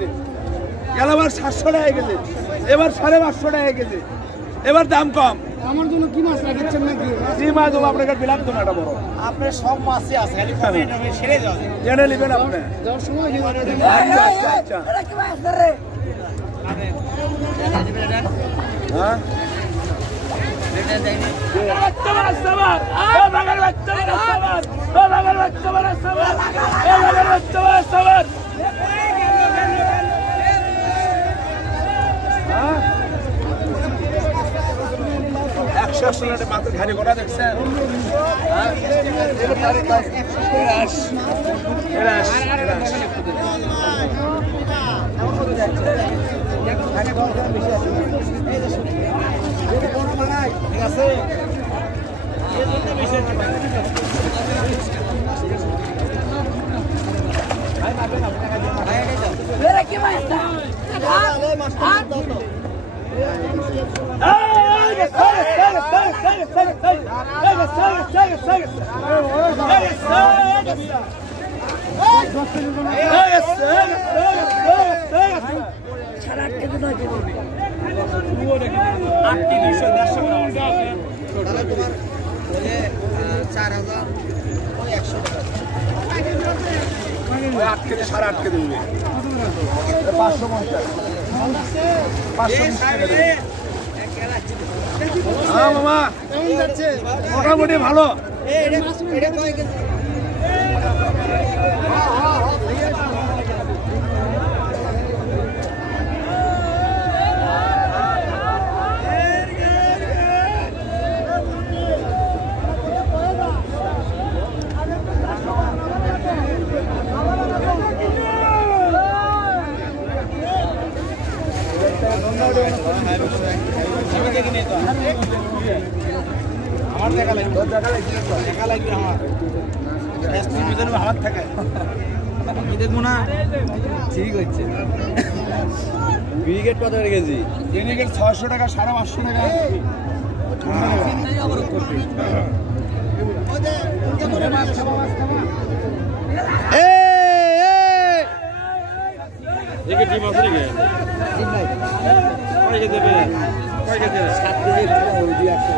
KG, গেলবার 700 টাকা KG, এবার 550 টাকা কেজি, এবার দাম কম। আমার জন্য কি মাছ রাখছেন নাকি? জি মাছ দেবো আপনাকে, বিলাম তো একটা বড়। আপনার সব মাছই আছে, খালি কমে এটা ছেড়ে যাবে। জেনে নেবেন আপনি। যাওয়ার সময় আচ্ছা আচ্ছা। হ্যাঁ মাত্র ঘাড়ি করা দেখছেন। ঠিক আছে কেজি 8.5 কেজি দেবে 550 হ্যাঁ মামা মোটামুটি ভালো। আমার দেখা লাগবে, দেখা লাগবে আমার আমার থাকে কি দেখবো না। ঠিক হচ্ছে। বিরিগেট কত করে কেজি? বিরিগেট 600 টাকা, 550 টাকা। কয় কেজি দেবে? 7 কেজি।